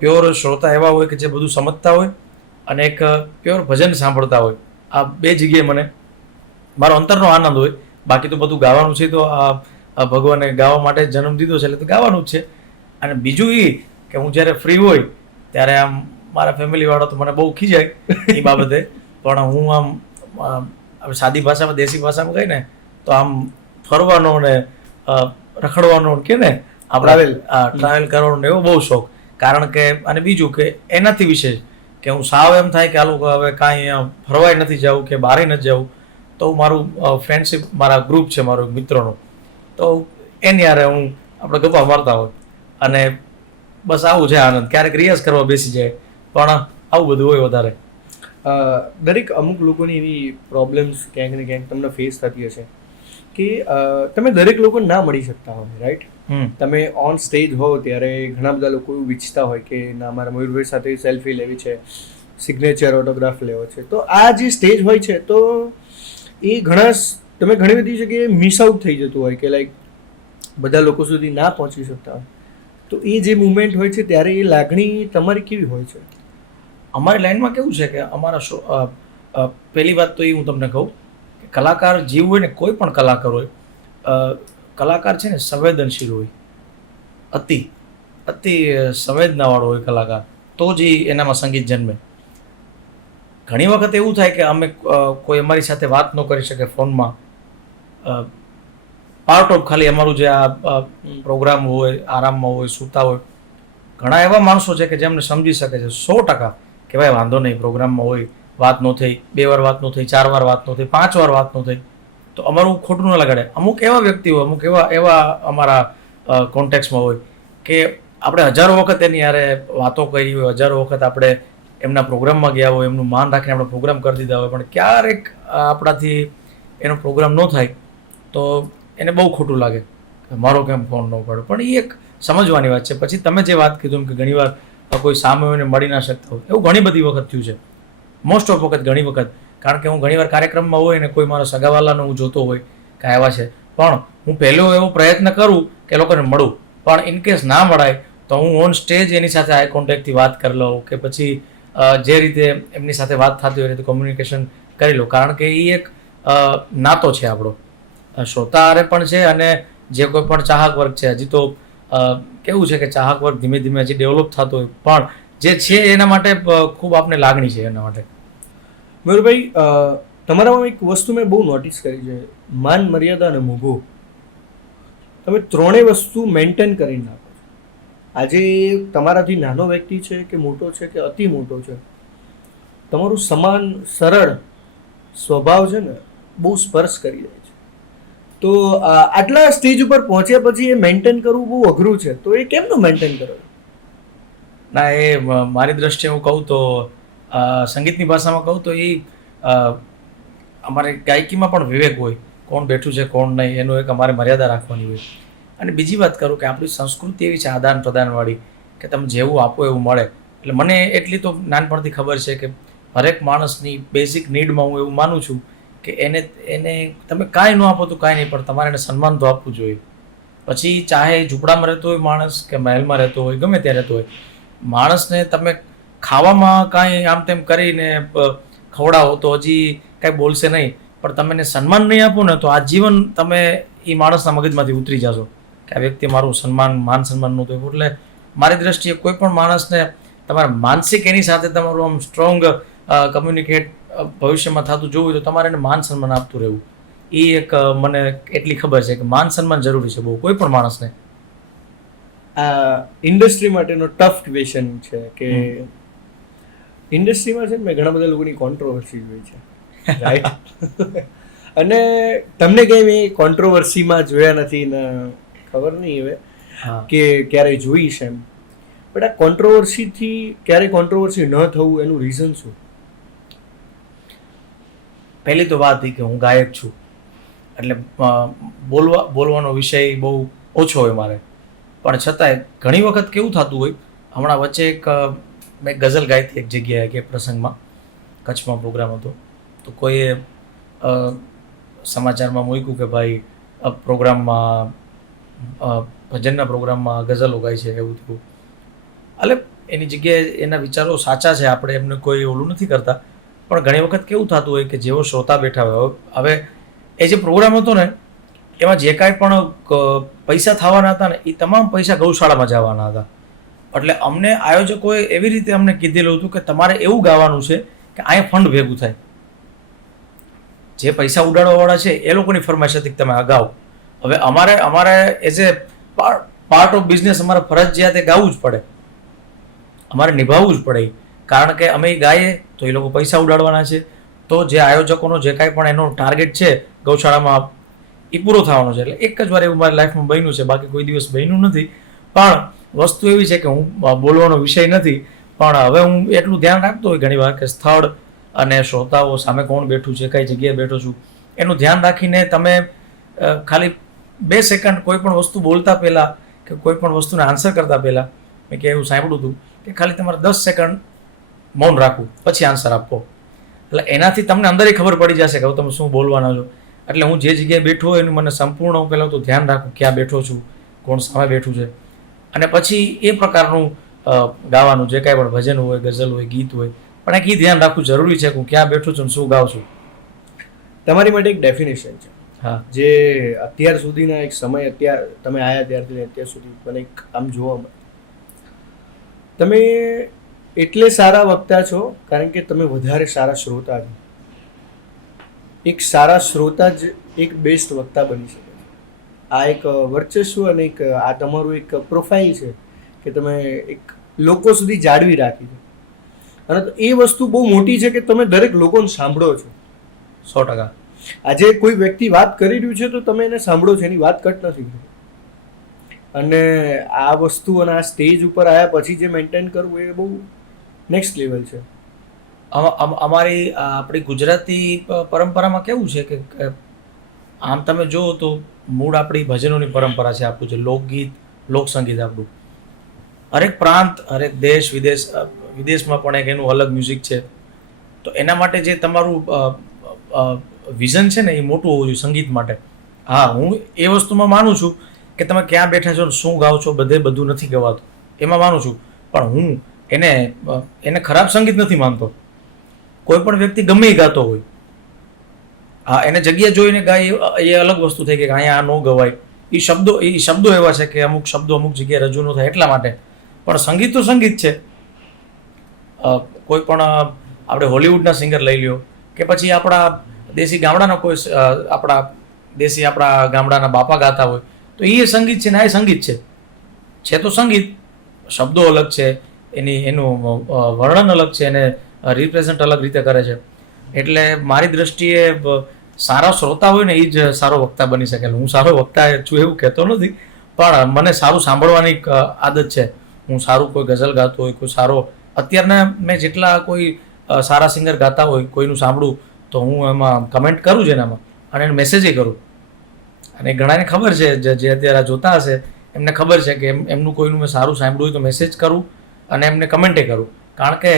પ્યોર શ્રોતા એવા હોય કે જે બધું સમજતા હોય, અને એક પ્યોર ભજન સાંભળતા હોય. આ બે જગ્યાએ મને મારો અંતરનો આનંદ હોય. બાકી તો બધું ગાવાનું છે, તો આ ભગવાને ગાવા માટે જન્મ દીધો છે એટલે તો ગાવાનું જ છે. અને બીજું એ કે હું જ્યારે ફ્રી હોય ત્યારે આમ મારા ફેમિલીવાળા તો મને બહુ ખીજાય એ બાબતે, પણ હું આમ સાદી ભાષામાં દેશી ભાષામાં કહીને તો આમ ફરવાનો ને રખડવાનો કે ને ટ્રાવેલ કરવાનો એવો બહુ શોખ. કારણ કે અને બીજું કે એનાથી વિશેષ કે હું સાવ એમ થાય કે આ લોકો હવે કાંઈ ફરવાય નથી જવું કે બહાર નથી જવું, તો મારું ફ્રેન્ડશિપ, મારા ગ્રુપ છે મારો મિત્રોનો, તો એની યારે હું આપણે ગપ્પા મારતા હોય. અને બસ આવું છે આનંદ. ક્યારેક રિયાઝ કરવા બેસી જાય, પણ આવું બધું હોય વધારે. દરેક અમુક લોકોની એવી પ્રોબ્લેમ્સ ક્યાંક ને ક્યાંક તમને ફેસ થતી હશે કે તમે દરેક લોકો ના મળી શકતા હોય, રાઈટ? તમે ઓન સ્ટેજ હો ત્યારે ઘણા બધા લોકો એવું વિચારતા હોય કે ના, મારા મયુરભાઈ સાથે સેલ્ફી લેવી છે, સિગ્નેચર ઓટોગ્રાફ લેવો છે. તો આ જે સ્ટેજ હોય છે તો એ તમે ઘણી બધી જગ્યાએ મિસ આઉટ થઈ જતું હોય કે લાઈક બધા લોકો સુધી ના પહોંચી શકતા હોય. તો એ જે મુમેન્ટ હોય છે ત્યારે એ લાગણી તમારી કેવી હોય છે? અમારી લાઈનમાં કેવું છે કે અમારા પહેલી વાત તો એ હું તમને કહું કે કલાકાર જીવ હોય ને, કોઈ પણ કલાકાર હોય, કલાકાર છે ને સંવેદનશીલ હોય, અતિ સંવેદનાવાળો હોય કલાકાર, તો જ એનામાં સંગીત જન્મે. ઘણી વખત એવું થાય કે અમે કોઈ અમારી સાથે વાત ન કરી શકે ફોનમાં, પાર્ટ ઓફ ખાલી અમારું જે આ પ્રોગ્રામ હોય, આરામમાં હોય, સૂતા હોય. ઘણા એવા માણસો છે કે જેમને સમજી શકે છે 100% કે ભાઈ વાંધો નહીં, પ્રોગ્રામમાં હોય, વાત ન થઈ, 2 વાર વાત ન થઈ, 4 વાર વાત ન થઈ, 5 વાર વાત ન થઈ, તો અમારું ખોટું ન લગાડે. અમુક એવા વ્યક્તિઓ, અમુક એવા અમારા કોન્ટેક્ટમાં હોય કે આપણે હજારો વખત એની યારે વાતો કરી હોય, હજારો વખત આપણે એમના પ્રોગ્રામમાં ગયા હોય, એમનું માન રાખીને આપણે પ્રોગ્રામ કરી દીધા હોય, પણ ક્યારેક આપણાથી એનો પ્રોગ્રામ ન થાય તો એને બહુ ખોટું લાગે કે મારો કેમ ફોન ન પડ્યો. પણ એ એક સમજવાની વાત છે. પછી તમે જે વાત કીધું કે ઘણીવાર કોઈ સામે હોય ને મળી ના શકતા હોય, એવું ઘણી બધી વખત થયું છે. મોસ્ટ ઓફ વખત, ઘણી વખત. કારણ કે હું ઘણીવાર કાર્યક્રમમાં હોય ને કોઈ મારા સગાવાલાનો હું જોતો હોય કે આવ્યા છે, પણ હું પહેલો એવો પ્રયત્ન કરું કે લોકોને મળું, પણ ઇનકેસ ના મળાય તો હું ઓન સ્ટેજ એની સાથે આઈ કોન્ટેક્ટથી વાત કરી લઉં, કે પછી જે રીતે એમની સાથે વાત થતી હોય એ રીતે કોમ્યુનિકેશન કરી લો. કારણ કે એ એક નાતો છે આપણો, શ્રોતા હારે પણ છે અને જે કોઈ પણ ચાહક વર્ગ છે. હજી તો કેવું છે કે ચાહક વર્ગ ધીમે ધીમે હજી ડેવલપ થતો હોય, પણ જે છે એના માટે ખૂબ આપને લાગણી છે એના માટે. મયુરભાઈ, તમારામાં એક વસ્તુ મેં બહુ નોટિસ કરી છે, માન, મર્યાદા અને મોભો. તમે ત્રણેય વસ્તુ મેન્ટેન કરીને રાખો છો. આજે તમારાથી નાનો વ્યક્તિ છે કે મોટો છે કે અતિ મોટો છે, તમારું સમાન સરળ સ્વભાવ છે ને બહુ સ્પર્શ કરી જાય છે. તો આટલા સ્ટેજ ઉપર પહોંચ્યા પછી એ મેન્ટેન કરવું બહુ અઘરું છે, તો એ કેમનું મેન્ટેન કરો? ના, એ મારી દ્રષ્ટિએ હું કહું તો સંગીતની ભાષામાં કહું તો એ અમારે ગાયકીમાં પણ વિવેક હોય, કોણ બેઠું છે કોણ નહીં એનું એક અમારે મર્યાદા રાખવાની હોય. અને બીજી વાત કરું કે આપણી સંસ્કૃતિ એવી છે આદાન પ્રદાનવાળી કે તમે જેવું આપો એવું મળે. એટલે મને એટલી તો નાનપણથી ખબર છે કે હરેક માણસની બેઝિક નીડમાં હું એવું માનું છું કે એને તમે કાંઈ ન આપો તો કાંઈ નહીં, પણ તમારે એને સન્માન તો આપવું જોઈએ. પછી ચાહે ઝૂંપડામાં રહેતો હોય માણસ કે મહેલમાં રહેતો હોય, ગમે ત્યાં રહેતો હોય, માણસને તમે ખાવામાં કાંઈ આમ તેમ કરીને ખવડાવો તો હજી કાંઈ બોલશે નહીં, પણ તમે એને સન્માન નહીં આપો ને તો આજીવન તમે એ માણસના મગજમાંથી ઉતરી જશો કે આ વ્યક્તિ મારું માન સન્માન નહોતું. એટલે મારી દ્રષ્ટિએ કોઈ પણ માણસને તમારે માનસિક એની સાથે તમારું આમ સ્ટ્રોંગ કમ્યુનિકેટ ભવિષ્યમાં થતું જોવું તો તમારે એને માન સન્માન આપતું રહેવું. એ એક મને એટલી ખબર છે કે માન સન્માન જરૂરી છે બહુ, કોઈ પણ માણસને. આ ઇન્ડસ્ટ્રી માટેનો ટફ ક્વેશ્ચન છે કે ઇન્ડસ્ટ્રીમાં છે ને મેં ઘણા બધા લોકોની કોન્ટ્રોવર્સી જોઈ છે, રાઈટ? અને તમને ક્યાંય મેં કોન્ટ્રોવર્સીમાં જોયા નથી ને ખબર નહીં હવે કે ક્યારેય જોઈ છે એમ. બટ આ કોન્ટ્રોવર્સીથી ક્યારેય કોન્ટ્રોવર્સી ન થવું એનું રીઝન શું? પહેલી તો વાત એ કે હું ગાયક છું, એટલે બોલવાનો વિષય બહુ ઓછો હોય મારે. પણ છતાંય ઘણી વખત કેવું થતું હોય, હમણાં વચ્ચે મેં ગઝલ ગાઈ હતી એક જગ્યાએ કે પ્રસંગમાં, કચ્છમાં પ્રોગ્રામ હતો, તો કોઈએ સમાચારમાં મૂક્યું કે ભાઈ પ્રોગ્રામમાં ભજનના પ્રોગ્રામમાં ગઝલો ગાય છે, એવું થયું. એટલે એની જગ્યાએ એના વિચારો સાચા છે, આપણે એમને કોઈ ઓલું નથી કરતા. પણ ઘણી વખત કેવું થતું હોય કે જેવો શ્રોતા બેઠા હોય, હવે એ જે પ્રોગ્રામ હતો ને એમાં જે કાંઈ પણ પૈસા થવાના હતા ને એ તમામ પૈસા ગૌશાળામાં જવાના હતા. એટલે અમને આયોજકોએ એવી રીતે અમને કીધેલું હતું કે તમારે એવું ગાવાનું છે કે અહીંયા ફંડ ભેગું થાય. જે પૈસા ઉડાડવાવાળા છે એ લોકોની ફરમાઈશ હતી કે તમે આ ગાઓ. હવે અમારે as a part of business અમારે ફરજિયાત એ ગાવું જ પડે, અમારે નિભાવવું જ પડે. કારણ કે અમે ગાઈએ તો એ લોકો પૈસા ઉડાડવાના છે, તો જે આયોજકોનો જે કાંઈ પણ એનો ટાર્ગેટ છે ગૌશાળામાં એ પૂરો થવાનો છે. એટલે એક જ વાર એવું મારી લાઈફમાં બન્યું છે, બાકી કોઈ દિવસ બન્યું નથી. પણ વસ્તુ એવી છે કે હું બોલવાનો વિષય નથી, પણ હવે હું એટલું ધ્યાન રાખતો હોય ઘણી વાર કે સ્થળ અને શ્રોતાઓ સામે કોણ બેઠું છે, કઈ જગ્યાએ બેઠો છું, એનું ધ્યાન રાખીને તમે ખાલી 2 સેકન્ડ કોઈ પણ વસ્તુ બોલતા પહેલાં કે કોઈ પણ વસ્તુને આન્સર કરતા પહેલાં મેં કે એવું સાંભળ્યું હતું કે ખાલી તમારે 10 સેકન્ડ મૌન રાખવું, પછી આન્સર આપવો. એટલે એનાથી તમને અંદરથી ખબર પડી જશે કે તમે શું બોલવાના છો. એટલે હું જે જગ્યાએ બેઠો હોય એનું મને સંપૂર્ણ પહેલાં તો ધ્યાન રાખું, ક્યાં બેઠો છું, કોણ સામે બેઠું છે, અને પછી એ પ્રકારનું ગાવાનું, જે કાંઈ પણ ભજન હોય, ગઝલ હોય, ગીત હોય, પણ એક એ ધ્યાન રાખવું જરૂરી છે કે હું ક્યાં બેઠું છું, શું ગાઉં છું. તમારી માટે એક ડેફિનેશન છે, હા, જે અત્યાર સુધીના એક સમય, અત્યાર તમે આવ્યા ત્યારથી અત્યાર સુધી મને એક આમ જોવા મળે, તમે એટલે સારા વક્તા છો કારણ કે તમે વધારે સારા શ્રોતા છો. એક સારા શ્રોતા જ એક બેસ્ટ વક્તા બની શકે છે. આ એક વર્ચસ્વ અને એક આ તમારું એક પ્રોફાઇલ છે કે તમે એક લોકો સુધી જાળવી રાખી છે. અને એ વસ્તુ બહુ મોટી છે કે તમે દરેક લોકોને સાંભળો છો. 100%. આજે કોઈ વ્યક્તિ વાત કરી રહ્યું છે તો તમે એને સાંભળો છો, એની વાત કટ નથી. અને આ વસ્તુ અને આ સ્ટેજ ઉપર આવ્યા પછી જે મેન્ટેન કરવું એ બહુ નેક્સ્ટ લેવલ છે. અમારી આપણી ગુજરાતી પરંપરામાં કેવું છે કે આમ તમે જુઓ તો મૂળ આપણી ભજનોની પરંપરા છે, આપણું જે લોકગીત, લોકસંગીત આપણું. હરેક પ્રાંત, હરેક દેશ વિદેશમાં પણ એક એનું અલગ મ્યુઝિક છે. તો એના માટે જે તમારું વિઝન છે ને એ મોટું હોવું જોઈએ સંગીત માટે. હા, હું એ વસ્તુમાં માનું છું કે તમે ક્યાં બેઠા છો, શું ગાઓ છો, બધું નથી ગવાતું, એમાં માનું છું. પણ હું એને ખરાબ સંગીત નથી માનતો. કોઈ પણ વ્યક્તિ ગમે એ ગાતો હોય, હા, એને જગ્યા જોઈને ગાય એ અલગ વસ્તુ થઈ કે અહીંયા આ ન ગવાય. એ શબ્દો એવા છે કે અમુક શબ્દો અમુક જગ્યાએ રજૂ ન થાય એટલા માટે. પણ સંગીત તો સંગીત છે. કોઈ પણ આપણે હોલિવૂડના સિંગર લઈ લ્યો કે પછી આપણા દેશી ગામડાના કોઈ આપણા ગામડાના બાપા ગાતા હોય, તો એ સંગીત છે ને આ સંગીત છે તો સંગીત. શબ્દો અલગ છે, એનું વર્ણન અલગ છે, એને રિપ્રેઝન્ટ અલગ રીતે કરે છે. એટલે મારી દ્રષ્ટિએ સારા શ્રોતા હોય ને એ જ સારો વક્તા બની શકે. હું સારો વક્તા છું એવું કહેતો નથી, પણ મને સારું સાંભળવાની આદત છે. હું સારું કોઈ ગઝલ ગાતો હોય, કોઈ સારો અત્યારના મેં જેટલા કોઈ સારા સિંગર ગાતા હોય કોઈનું સાંભળું તો હું એમાં કમેન્ટ કરું છું એનામાં, અને એને મેસેજે કરું. અને ઘણાને ખબર છે જે અત્યારે જોતા હશે એમને ખબર છે કે એમનું કોઈનું મેં સારું સાંભળ્યું હોય તો મેસેજ કરું અને એમને કમેન્ટે કરું. કારણ કે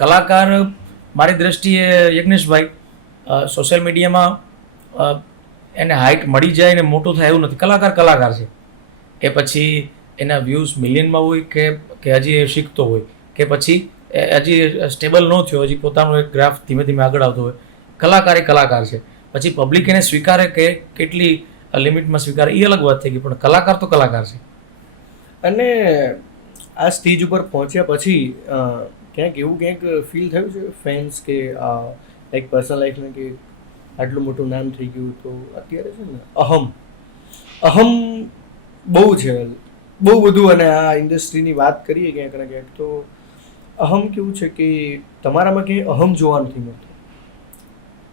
કલાકાર મારી દ્રષ્ટિએ યજ્ઞેશભાઈ સોશિયલ મીડિયામાં એને હાઇટ મળી જાય ને મોટો થાય એવું નથી. કલાકાર છે. એ પછી એના વ્યૂઝ મિલિયનમાં હોય કે હજી એ શીખતો હોય કે પછી હજી સ્ટેબલ ન થયો, હજી પોતાનો એક ગ્રાફ ધીમે ધીમે આગળ આવતો હોય. કલાકાર છે. પછી પબ્લિક એને સ્વીકારે કે કેટલી લિમિટમાં સ્વીકારે એ અલગ વાત થઈ ગઈ, પણ કલાકાર તો કલાકાર છે. અને આ સ્ટેજ ઉપર પહોંચ્યા પછી ક્યાંક ફીલ થયું છે ફેન્સ કે લાઈક પર્સનલ લાઈફમાં કે આટલું મોટું નામ થઈ ગયું. તો અત્યારે છે ને અહમ બહુ છે, બહુ બધું. અને આ ઇન્ડસ્ટ્રીની વાત કરીએ ક્યાંક ને ક્યાંક તો અહમ કેવું છે કે તમારામાં ક્યાંય અહમ જોવા નથી મળતો.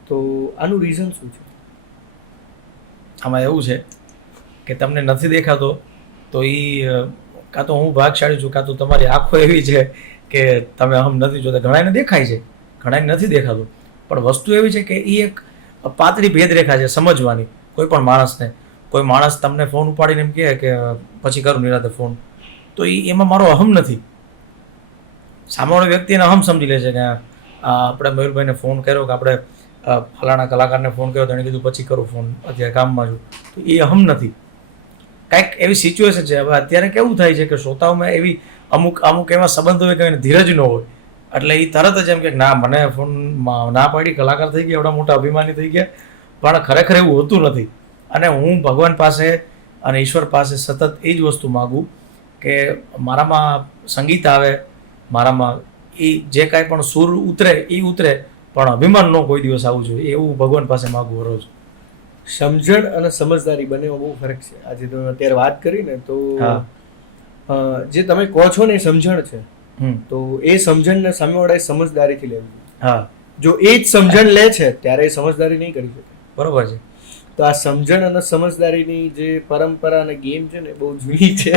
તો આનું રીઝન શું છે? આમાં એવું છે કે તમને નથી દેખાતો તો એ કાં તો હું ભાગશાળી છું, કાં તો તમારી આંખો એવી છે કે તમે અહમ નથી જોતા. ઘણાને દેખાય છે, ઘણાને નથી દેખાતું. પણ વસ્તુ એવી છે કે એ એક પાતળી ભેદરેખા છે સમજવાની. કોઈ પણ માણસને, કોઈ માણસ તમને ફોન ઉપાડીને એમ કહે કે પછી કરું નિરાતે ફોન, તો એમાં મારો અહમ નથી. સામેવાળો વ્યક્તિ એને અહમ સમજી લે છે કે આપણે મયુરભાઈને ફોન કર્યો, કે આપણે ફલાણા કલાકારને ફોન કર્યો, તેણે કીધું પછી કરું ફોન, અત્યારે કામમાં છું. તો એ અહમ નથી. કાંઈક એવી સિચ્યુએશન છે. હવે અત્યારે કેવું થાય છે કે શ્રોતાઓમાં એવી અમુક એવા સંબંધો હોય કે એને ધીરજ ન હોય, એટલે એ તરત જ એમ કે ના, મને ફોન ના પાડી, કલાકાર થઈ ગયા, એવડા મોટા અભિમાની થઈ ગયા. પણ ખરેખર એવું હોતું નથી. અને હું ભગવાન પાસે અને ઈશ્વર પાસે સતત એ જ વસ્તુ માગું કે મારામાં સંગીત આવે, મારામાં એ જે કાંઈ પણ સૂર ઉતરે એ ઉતરે, પણ અભિમાન ન કોઈ દિવસ આવવું જોઈએ, એવું ભગવાન પાસે માગું રોજ. સમજણ અને સમજદારી બંનેમાં બહુ ફરક છે. આજે તમે અત્યારે વાત કરી ને તો જે તમે કહો છો ને એ સમજણ છે, તો એ સમજણને સામેવાળાએ સમજદારીથી લેવી. હા, જો એ જ સમજણ લે છે ત્યારે એ સમજદારી નહીં કરી શકે. બરોબર છે. તો આ સમજણ અને સમજદારીની જે પરંપરા અને ગેમ છે ને બહુ જૂની છે.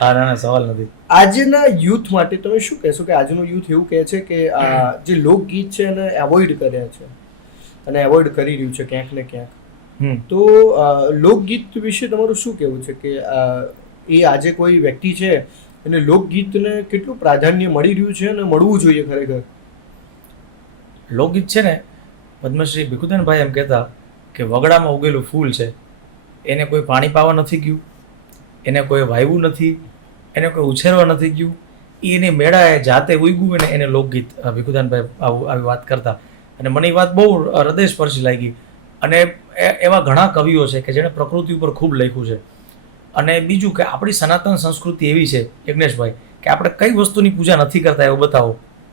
હા, ના સવાલ નથી. આજના યુથ માટે તમે શું કહેશો કે આજનું યુથ એવું કહે છે કે આ જે લોકગીત છે એને એવોઇડ કર્યા છે અને એવોઇડ કરી રહ્યું છે ક્યાંક ને ક્યાંક. તો લોકગીત વિશે તમારું શું કહેવું છે કે એ આજે કોઈ વ્યક્તિ છે એને લોકગીતને કેટલું પ્રાધાન્ય મળી રહ્યું છે અને મળવું જોઈએ ખરેખર? લોકગીત છે ને, પદ્મશ્રી ભીખુદાનભાઈ એમ કહેતા કે વગડામાં ઉગેલું ફૂલ છે, એને કોઈ પાણી પાવા નથી ગયું, એને કોઈ વાવ્યું નથી, એને કોઈ ઉછેરવા નથી ગયું, એ એની મેળાએ જાતે ઉગ્યું ને એને લોકગીત. ભીખુદાનભાઈ આવી વાત કરતા, અને મને એ વાત બહુ હૃદયસ્પર્શી લાગી. અને એવા ઘણા કવિઓ છે કે જેણે પ્રકૃતિ ઉપર ખૂબ લખ્યું છે. અને બીજું કે આપણી સનાતન સંસ્કૃતિ એવી છે યજ્ઞેશભાઈ કે આપણે કઈ વસ્તુની પૂજા નથી કરતા એવું બતાવો.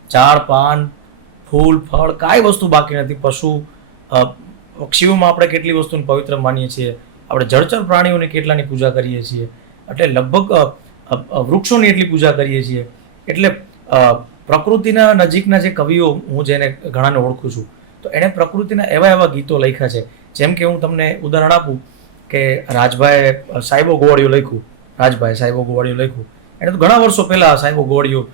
ઝાડ, પાન, ફૂલ, ફળ, કાંઈ વસ્તુ બાકી નથી. પશુ પક્ષીઓમાં આપણે કેટલી વસ્તુને પવિત્ર માનીએ છીએ, આપણે જળચર પ્રાણીઓની કેટલાની પૂજા કરીએ છીએ, એટલે લગભગ વૃક્ષોની એટલી પૂજા કરીએ છીએ. એટલે પ્રકૃતિના નજીકના જે કવિઓ, હું જેને ઘણાને ઓળખું છું, તો એણે પ્રકૃતિના એવા ગીતો લખ્યા છે. જેમ કે હું તમને ઉદાહરણ આપું કે રાજભાઈ સાહેબો ગોવાળિયું લખ્યું, રાજભાઈ સાહેબો ગોવાળિયું લખ્યું. એણે તો ઘણા વર્ષો પહેલાં સાહેબો ગોવાળિયું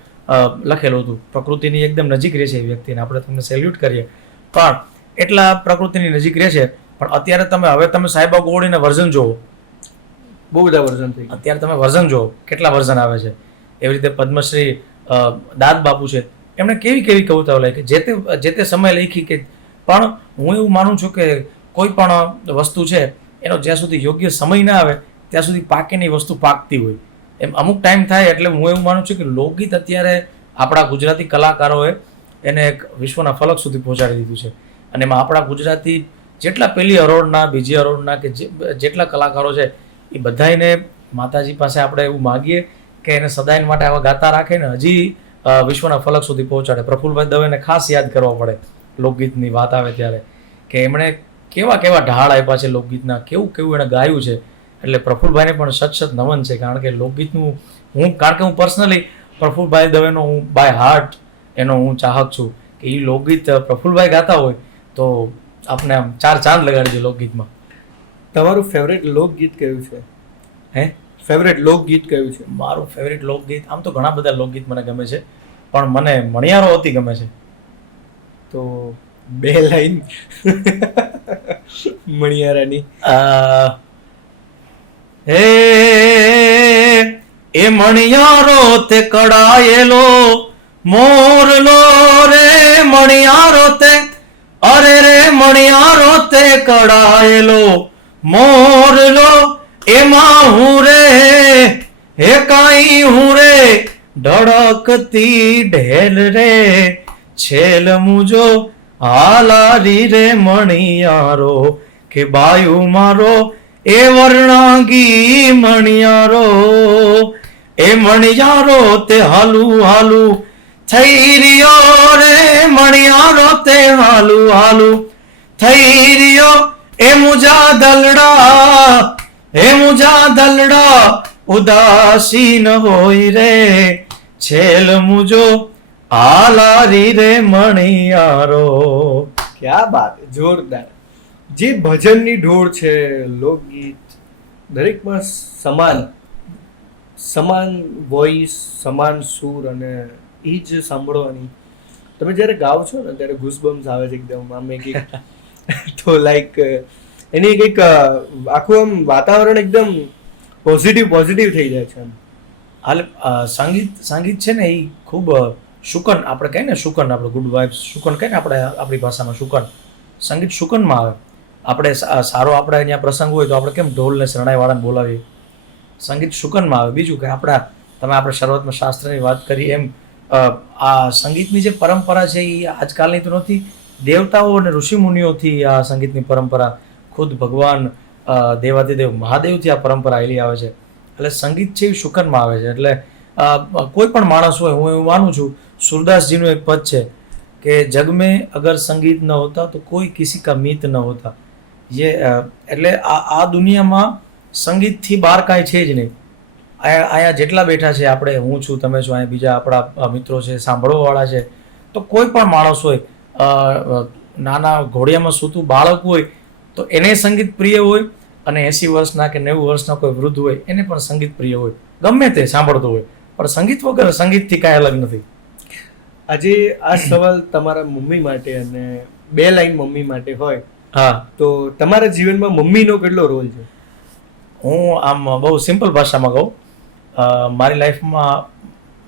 લખેલું હતું. પ્રકૃતિની એકદમ નજીક રહે છે એ વ્યક્તિને, આપણે તમને સેલ્યુટ કરીએ. પણ એટલા પ્રકૃતિની નજીક રહે છે. પણ અત્યારે હવે તમે સાહેબા ગોવાળીના વર્ઝન જુઓ, બહુ બધા વર્ઝન થઈ ગયા. અત્યારે તમે વર્ઝન જુઓ, કેટલા વર્ઝન આવે છે. એવી રીતે પદ્મશ્રી દાદ બાપુ છે, એમણે કેવી કવિતાઓ લખી, જે તે સમય લખી. કે પણ હું એવું માનું છું કે કોઈ પણ વસ્તુ છે એનો જ્યાં સુધી યોગ્ય સમય ના આવે ત્યાં સુધી પાકેની વસ્તુ પાકતી હોય. એમ અમુક ટાઈમ થાય. એટલે હું એવું માનું છું કે લોકગીત અત્યારે આપણા ગુજરાતી કલાકારોએ એને એક વિશ્વના ફલક સુધી પહોંચાડી દીધું છે. અને એમાં આપણા ગુજરાતી જેટલા પહેલી હરોળના, બીજી હરોળના કે જેટલા કલાકારો છે એ બધાને માતાજી પાસે આપણે એવું માગીએ કે એને સદાય માટે આવા ગાતા રાખે ને હજી વિશ્વના ફલક સુધી પહોંચાડે. પ્રફુલ્લભાઈ દવેને ખાસ યાદ કરવા પડે લોકગીતની વાત આવે ત્યારે, કે એમણે કેવા ઢાળ આપ્યા છે લોકગીતના, કેવું એણે ગાયું છે. એટલે પ્રફુલ્લભાઈને પણ સત નમન છે. કારણ કે લોકગીતનું કારણ કે હું પર્સનલી પ્રફુલ્લભાઈ દવેનો હું બાય હાર્ટ એનો હું ચાહક છું. કે એ લોકગીત પ્રફુલ્લભાઈ ગાતા હોય તો આપણે આમ 4 ચાંદ લગાડી દે લોકગીતમાં. તમારું ફેવરેટ લોકગીત કયું છે? હે, ફેવરેટ લોકગીત કયું છે? મારું ફેવરેટ લોકગીત, આમ તો ઘણા બધા લોકગીત મને ગમે છે, પણ મને મણિયારો અતિ ગમે છે. તો 2 લાઈન મણિયારાની. એ મણિયારો તે કડાયેલો મોરલો રે, મણિયારો તે, અરે રે મણિયારો તે કડાયેલો મોરલો, એમાં હું રે કાઈ હું રે ઢળકતી ઢેલ રે, છેલ મુજો હાલારી રે મણિયારો, કે બાયુ મારો એ વર્ણાંગી મણિયારો, એ મણિયારો તે હાલું થઈ રહ્યો રે, મણિયારો તે હાલું થઈ રહ્યો એ મુજા દલડા ઉદાસીન હોય રે છેલ મુજો આલારી રે મણિયારો. ક્યાં બાત, જોરદાર. જે ભજનની ઢોળ છે, લોકગીત, દરેકમાં સમાન વોઇસ, સમાન સૂર, અને એ જ સાંભળવાની. તમે જ્યારે ગાઓ છો ને ત્યારે ગુસબમ્સ આવે છે એકદમ આમ એક તો લાઈક એની કંઈક આખું આમ વાતાવરણ એકદમ પોઝિટિવ થઈ જાય છે. હાલ સંગીત છે ને એ ખૂબ શુકન, આપણે કહીએ ને શુકન, આપણે ગુડ વાઇબ્સ શુકન કહીએ ને આપણે આપણી ભાષામાં શુકન. સંગીત શુકનમાં આવે. આપણે સારો આપણે અહીંયા પ્રસંગ હોય તો આપણે કેમ ઢોલને શરણાઈવાળાને બોલાવીએ, સંગીત શુકનમાં આવે. બીજું કે તમે આપણે શરૂઆતમાં શાસ્ત્રની વાત કરી એમ આ સંગીતની જે પરંપરા છે એ આજકાલની તો નથી, દેવતાઓ અને ઋષિમુનિઓથી આ સંગીતની પરંપરા, ખુદ ભગવાન દેવાધિદેવ મહાદેવથી આ પરંપરા આવેલી આવે છે. એટલે સંગીત છે એ શુકનમાં આવે છે. એટલે કોઈ પણ માણસ હોય, હું એવું માનું છું, સુરદાસજીનું એક પદ છે કે જગ મેં અગર સંગીત ન હોતા તો કોઈ કિસી કા મીત ન હોતા. એટલે આ દુનિયામાં સંગીતથી બહાર કાંઈ છે જ નહીં. અહીંયા જેટલા બેઠા છે આપણે, હું છું, તમે છો, અહીંયા બીજા આપણા મિત્રો છે, સાંભળવાવાળા છે, તો કોઈ પણ માણસ હોય, નાના ઘોડિયામાં સૂતું બાળક હોય તો એને સંગીત પ્રિય હોય, અને 80 વર્ષના કે 90 વર્ષના કોઈ વૃદ્ધ હોય એને પણ સંગીત પ્રિય હોય, ગમે તે સાંભળતો હોય. પણ સંગીત વગર સંગીતથી કાંઈ અલગ નથી. આજે આ સવાલ તમારા મમ્મી માટે અને 2 લાઈન મમ્મી માટે હોય, હા, તો તમારા જીવનમાં મમ્મીનો કેટલો રોલ છે? હું આમ બહુ સિમ્પલ ભાષામાં કહું, મારી લાઈફમાં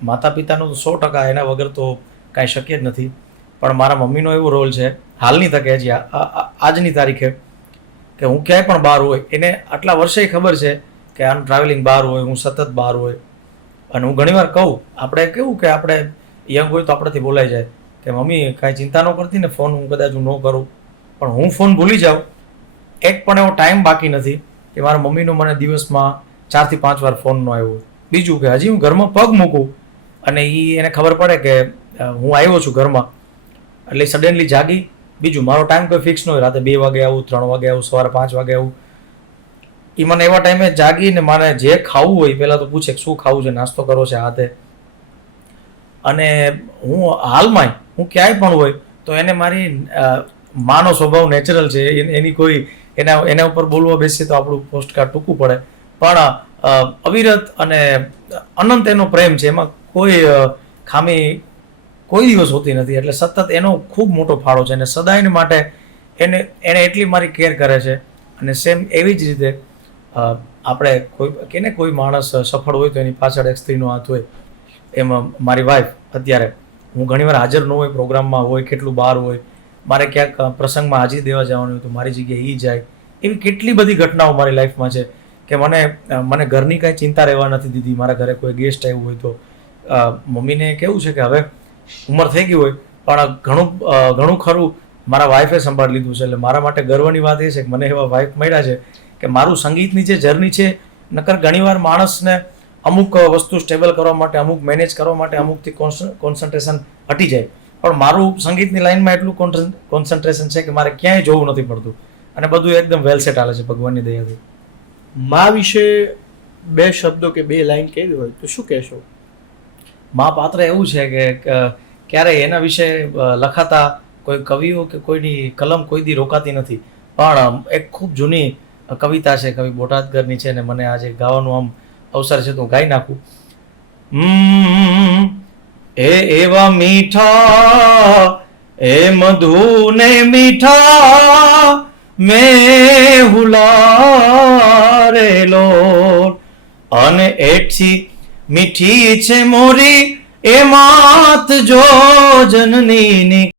માતા પિતાનો તો 100%, એના વગર તો કાંઈ શક્ય જ નથી. પણ મારા મમ્મીનો એવો રોલ છે હાલની તકે, હજી આજની તારીખે, કે હું ક્યાંય પણ બહાર હોય, એને આટલા વર્ષે ખબર છે કે આનું ટ્રાવેલિંગ બહાર હોય, હું સતત બહાર હોય. અને હું ઘણીવાર કહું, આપણે કેવું કે આપણે યંગ હોય તો આપણાથી બોલાઈ જાય કે મમ્મી કાંઈ ચિંતા ન કરતી ને, ફોન હું કદાચ ન કરું, પણ હું ફોન ભૂલી જાઉં. એક પણ એવો ટાઈમ બાકી નથી કે મારા મમ્મીનો મને દિવસમાં 4 થી 5 વાર ફોન ન આવ્યો. બીજું કે હજી હું ઘરમાં પગ મૂકું અને એને ખબર પડે કે હું આવ્યો છું ઘરમાં, એટલે સડનલી જાગી. બીજું, મારો ટાઈમ કોઈ ફિક્સ ન હોય, રાતે 2 વાગે આવું, 3 વાગે આવું, સવારે 5 વાગે આવું. એ મને એવા ટાઈમે જાગીને મને જે ખાવું હોય પહેલાં તો પૂછે શું ખાવું છે, નાસ્તો કરો છે, હાથે. અને હું હાલમાં હું ક્યાંય પણ હોય તો એને મારી માનો સ્વભાવ નેચરલ છે, એની કોઈ એના ઉપર બોલવા બેસીએ તો આપણું પોસ્ટકાર્ડ ટૂંકું પડે, પણ અવિરત અને અનંત એનો પ્રેમ છે, એમાં કોઈ ખામી કોઈ દિવસ હોતી નથી. એટલે સતત એનો ખૂબ મોટો ફાળો છે, અને સદાયને માટે એને એટલી મારી કેર કરે છે. અને સેમ એવી જ રીતે આપણે કોઈ માણસ સફળ હોય તો એની પાછળ એક સ્ત્રીનો હાથ હોય. એમાં મારી વાઈફ, અત્યારે હું ઘણીવાર હાજર ન હોય, પ્રોગ્રામમાં હોય, કેટલું બહાર હોય, મારે ક્યાંક પ્રસંગમાં હાજરી દેવા જવાનું હોય તો મારી જગ્યાએ એ જાય. એવી કેટલી બધી ઘટનાઓ મારી લાઈફમાં છે કે મને ઘરની કાંઈ ચિંતા રહેવા નથી દીધી. મારા ઘરે કોઈ ગેસ્ટ આવ્યું હોય તો મમ્મીને કેવું છે કે હવે ઉંમર થઈ ગઈ હોય પણ ઘણું ખરું મારા વાઈફે સંભાળી લીધું છે. એટલે મારા માટે ગર્વની વાત એ છે કે મને એવા વાઈફ મળ્યા છે કે મારું સંગીતની જે જર્ની છે, નકર ઘણીવાર માણસને અમુક વસ્તુ સ્ટેબલ કરવા માટે, અમુક મેનેજ કરવા માટે અમુકથી કોન્સન્ટ્રેશન હટી જાય, પણ મારું સંગીતની લાઈનમાં એટલું કોન્સન્ટ્રેશન છે કે મારે ક્યાંય જોવું નથી પડતું, અને બધું એકદમ વેલ સેટ હાલે છે ભગવાનની દયાથી. મા વિશે 2 શબ્દો કે 2 લાઈન કહેવી હોય તો શું કહેશો? મા પાત્ર એવું છે કે ક્યારેય એના વિશે લખાતા કોઈ કવિઓ કે કોઈની કલમ કોઈ દી રોકાતી નથી. પણ એક ખૂબ જૂની કવિતા છે, કવિ બોટાદકરની છે, ને મને આજે ગાવાનું આમ અવસર છે તો હું ગાઈ નાખું. એ એવા મીઠા એ મધુ ને મીઠા મેં હુલારેલો, અને એઠી મીઠી છે મોરી એ માત જો જનની